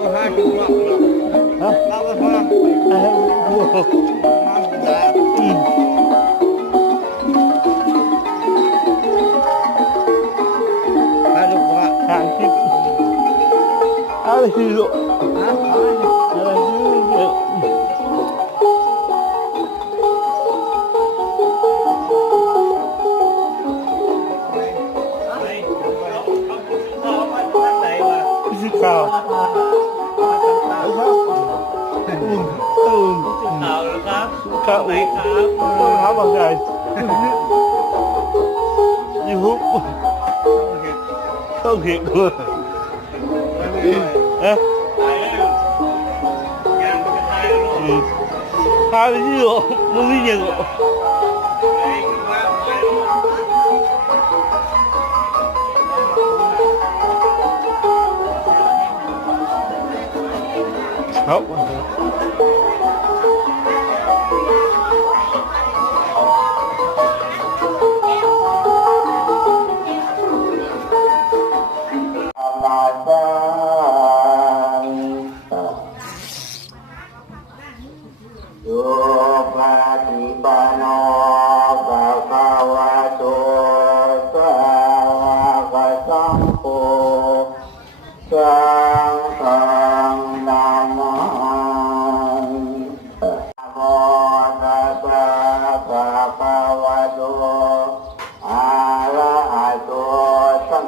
我开什么？啊，拉不拉？哎呦，我的妈！他妈的，哎，拉不拉？拉不拉？哎呦！ ต้องถามว่าไงยูทูบต้องเห็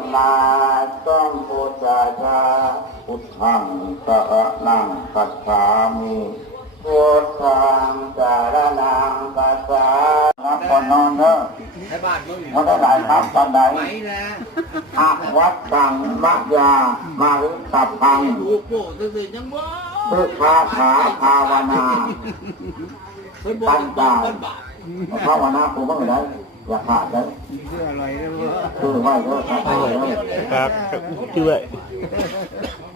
มมาสัมพุทธัสสะพุทธังสรณังคัจฉามิพุทธังสารนังคัจฉามิครับก่อนนอนเนอะไอ้บ้านมึงเขาได้หลายครับตอนใดไหนนะอาวัดตังมะยามาริสัพพังดูโป้ซื่อๆจังบ่พุทธาถาภาวนาเพิ่นบอกบ้านบ้านบาทภาวนาผมก็ไม่ได้ อย่าขาดเลยเพื่ออะไรนะวะคือไหวเถอะครับไหวเถอะครับช่วย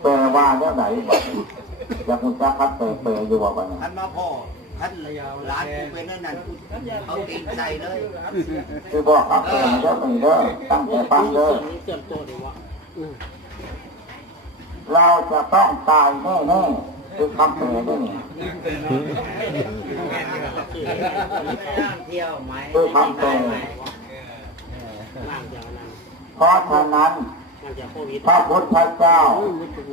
แปลว่าเนี่ยไหนบอกอยากคุณจะคัดเปรเปรอยู่ว่าบ้านท่านมาพ่อท่านเลยร้านกูเป็นนั่นนั่นเขาตีนใส่เลยคือบอกครับเปรเด้อไม่เด้อตั้งใจฟังเด้อเราจะต้องตายแน่แน่ๆ คือคำเปรนี่เที่ยวไหมคือคำเปรเพราะฉะนั้นพระพุทธเจ้า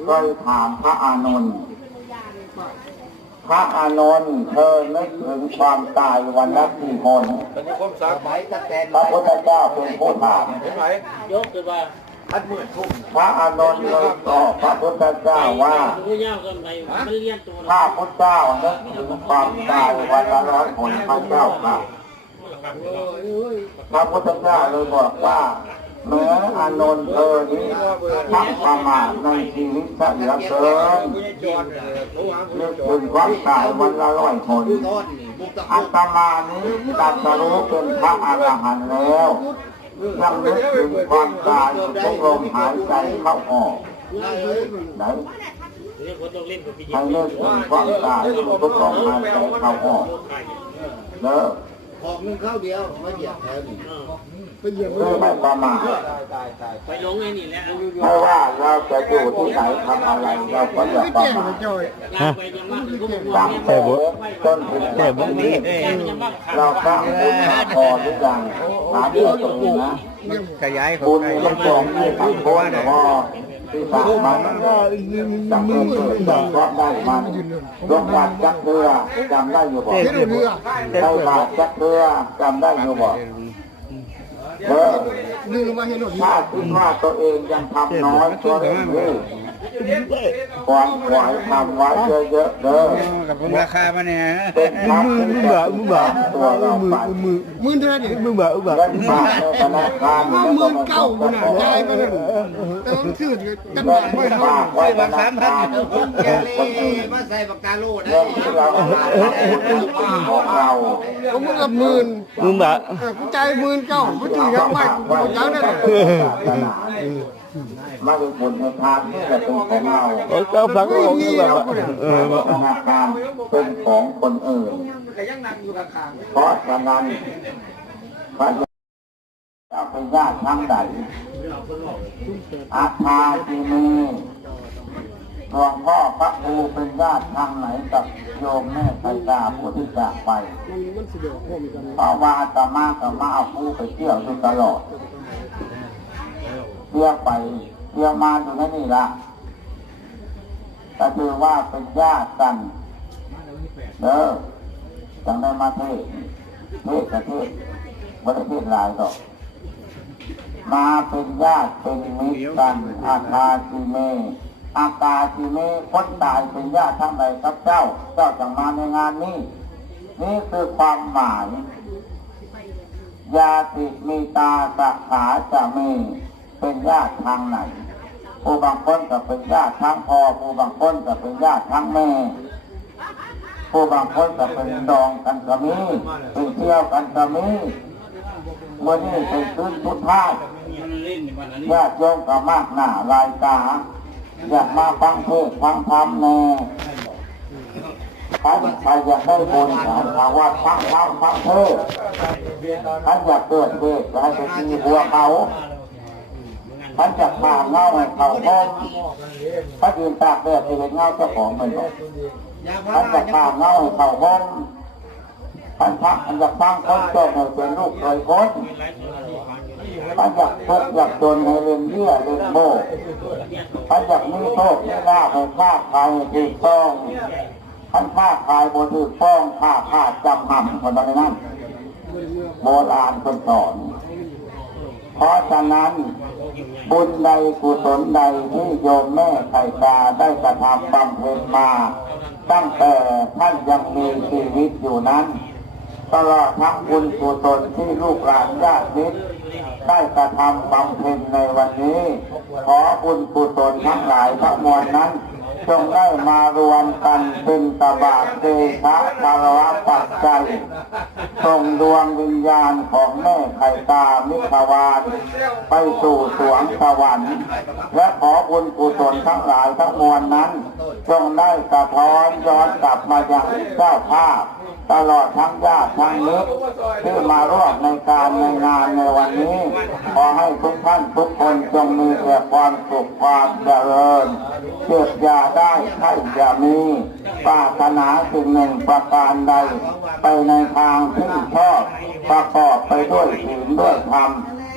เคยถามพระอานนท์พระอานนท์เธอนึกถึงความตายวันละกี่คนสมัยตั้งแต่พระพุทธเจ้าเป็นผู้ถามยกขึ้นว่า ท่านมืดทุ่มพระอานนท์เลยตอบพระพุทธเจ้าว่าผู้ยากันไปมันเลี้ยงตัวข้าพุทธเจ้านึกถึงความตายวันละร้อยคนพระเจ้าค่ะพระพุทธเจ้าเลยบอกว่าแม้ออานนท์เธอนี้ทำประมาทในชีวิตซะเหลือเกินนึกถึงความตายวันละร้อยคนอัตมานี้ตัดสรู้เป็นพระอรหันต์แล้ว ยังนึกถึงความตายของลมหายใจเข้าออกไหนทางเล่นกับพี่ให้นึกถึงความตายของลมหายใจเข้าออกเนอะ ของมึงเข้าเดียวมาเหยียบแทนคือไม่ประมาทไปลงไอ้นี่แหละไม่ว่าเราจะอยู่ที่ไหนทำอะไรเราก็อย่าประมาทลากไปยังมากถึงก็บอกตั้งแต่ต้นถึงแต่บุนี้เราสร้างบุญมาพอหรือยังถามตัวเองนะขยายบุญยังสองที่ทำพอพอที่ สามมันจับเพื่อเกิดจับเพราะได้มันลงบาทจักเรือจำได้อยู่บ่ได้บาทจักเรือจำได้อยู่บ่เออดึงมาเห็นหมดถ้าคิดว่าตัวเองยังทำน้อยก็เลย ควรขวายทำไว้เยอะๆเด้อกับผมราคามาเนี่ยมึงมึงแบบมึงแบบมึงไปมึงมื่นเท่านั้นเองมึงแบบมึงแบบเงินฝากในาคารห้าหมื่นเก้าบุญอะยายก็นั่นแต่ต้องถือกันหน่อยไม่เท่าฝากไว้ธนาคารแกลีมาใส่ปากกาโลได้เงินที่เราเอามาของเราผมมึงกับหมื่นมึงแบบกูจ่ายหมื่นเก้ากูถือกันไม่กูจ่ายได้เลย มาเป็นผลในทางนี่แหละเป็นของเราโอ้ก็ฟังก็มึงแบบเออธนาคารเป็นของคนอื่นก็ยังนั่งอยู่ข้างเพราะฉะนั้นพระจะเป็นญาติทางใดอาคาที่มีหลวงพ่อพระครูเป็นญาติทางไหนกับโยมแม่ไตรตาผู้ที่จากไปมันมันสิเดียวพร้อมกันเพราะว่าอาตมากับมาเอาผู้ไปเที่ยวอยู่ตลอดเที่ยวไปเที่ยวมาอยู่นั่นนี่ละก็คือว่าเป็นญาติกันเด้อจังได้มาเทศเทศประเทศบริเทศหลายดอกมาเป็นญาติเป็นมิตรกันอาคาจิเมอากาจิเมคนตายเป็นญาติทั้งใดกับเจ้า เจ้าจังมาในงานนี้ นี่คือความหมาย ญาติมีตาสาขาจะมี เป็นญาติทางไหนผู้บางคนก็เป็นญาติทางพ่อผู้บางคนก็เป็นญาติทางแม่ผู้บางคนก็เป็นดองกันก็มีเป็นเที่ยวกันก็มีเมื่อนี้เป็นคืนพุทธานญาติโยมก็มากหน้าลายตาอยากมาฟังเทศฟังธรรมแน่ใครใครอยากได้บุญถามว่าฟังธรรมฟังเทศท่านอยากเกิดเทศน์จะให้ไปตีหัวเขา ท่านอยากมาเงาให้เขาพ้มถ้ายืนตากแดดจะเห็นเงาเจ้าของมันบอกท่านอยากมาเงาให้เขาพ้มท่านพักท่านอยากฟังคนเจ้าให้เป็นลูกเคยคนท่านอยากทุกข์อยากจนให้เรียนเยี่ยเรียนโม่ท่านอยากมีโชคมีลาภให้ค้าขายให้ถูกต้องท่านค้าขายบนถูกต้องค้าขาดจำหำคนนั้นนั้นโบราณคนสอน เพราะฉะนั้น บุญใดกุศลใดที่โยมแม่ไข่ตาได้กระทำบำเพ็ญมา ตั้งแต่ท่านยังมีชีวิตอยู่นั้น ตลอดทั้งบุญกุศลที่ลูกหลานญาติมิตรได้กระทำบำเพ็ญในวันนี้ ขอบุญกุศลทั้งหลายทั้งมวลนั้นจงได้มารวมกันเป็นตบาทเดชะคารวะปัจจัย ส่งดวงวิญญาณของแม่ไข่ตามิขวานไปสู่สวงสวรรค์และขอบุญกุศลทั้งหลายทั้งมวลนั้นจงได้สะท้อนย้อนกลับมาอย่างเจ้าภาพ ตลอดทั้งญาติทั้งมิตรที่มาร่วมในการในงานในวันนี้ ขอให้ทุกท่านทุกคนจงมีแต่ความสุขความเจริญเจ็บอย่าได้ไข้อย่ามีปรารถนาสิ่งหนึ่งประการใด ไปในทางที่ชอบประกอบไปด้วยศีลด้วยธรรม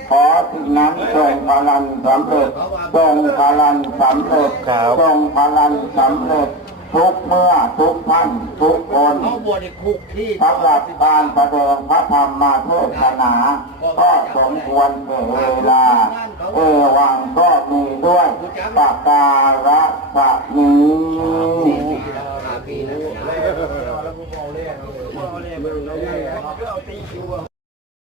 ขอสิ่งนั้นจงพลันสำเร็จจงพลันสำเร็จครับจงพลันสำเร็จ ทุกเมื่อทุกท่านทุกคนเขาบวชในคุกที่สำหรับารประเดิมพระธรรมมาเทศนา ก็สมควรเวลา เอวังก็มีด้วยปากการะสะนี้